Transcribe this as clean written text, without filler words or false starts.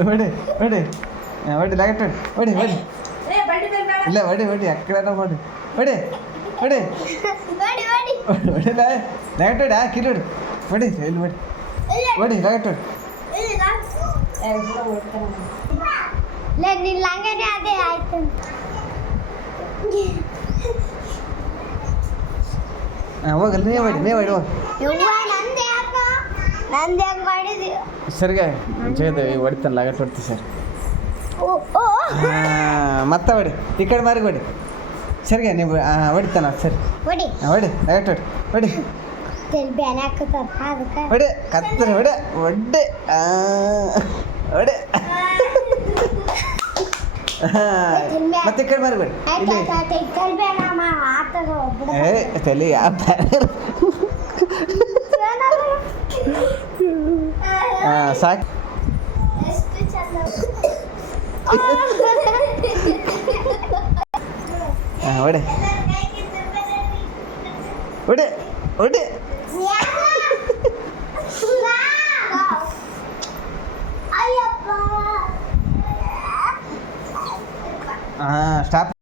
ಹೊಡಿ ಹೊಡಿ ಹೊಡಿ ಲಗಟ್ ಹೊಡಿ ಹೊಡಿ ಇಲ್ಲ ಹೊಡಿ ಹೊಡಿ ಅಕ್ಕಡ ಹೊಡಿ ಹೊಡಿ ಹೊಡಿ ಹೊಡಿಲ್ಲ ಲಗಟ್ ಹೊಡಿ ಕಿರಿ ಹೊಡಿ ಹೊಡಿ ಇಲ್ಲಿ ಹೊಡಿ ಹೊಡಿ ಲಗಟ್ ಹೊಡಿ ನಿಲ್ಲಂಗನೆ ಅದೇ ಆಯ್ತು ಹೋಗಲ್ಲ ನೀ ಹೊಡಿ ಹೋಗಿ ನಂದು ಹೆಂಗೆ ಮಾಡಿದ್ವಿ ಸರ್ಗೆ ಜಯದೇವಿ ಹೊಡಿತಾನೆ ಲಗಟ್ ಹೊಡ್ತೀವಿ ಸರ್ ಮತ್ತೆ ಹೊಡಿ ಈ ಕಡೆ ಮಾರಿಗೆ ಹೊಡಿ ಸರ್ಗೆ ನೀವು ಹೊಡಿತಾನ ಸರಿ ಹೊಡಿ ಹೊಡಿ ಲಗಟ್ ಹೊಡಿ ಹೊಡಿ ಬ್ಯಾನ್ ಹಾಕತ್ತ ಅದಕ್ಕೆ ಹೊಡಿ ಕತ್ತರಿ ಹೊಡೆ ಹೊಡ್ಡೆ ಹೊಡೆ ಮತ್ತೆ ಈ ಕಡೆ ಮಾರಿಗೆ ಹೊಡಿ ಇಲ್ಲಿ ಏ ತಲೆ ಸಾಕು ಹೊಡೆ ಹೊಡೆ ಹೊಡೆ ಸ್ಟಾಪ್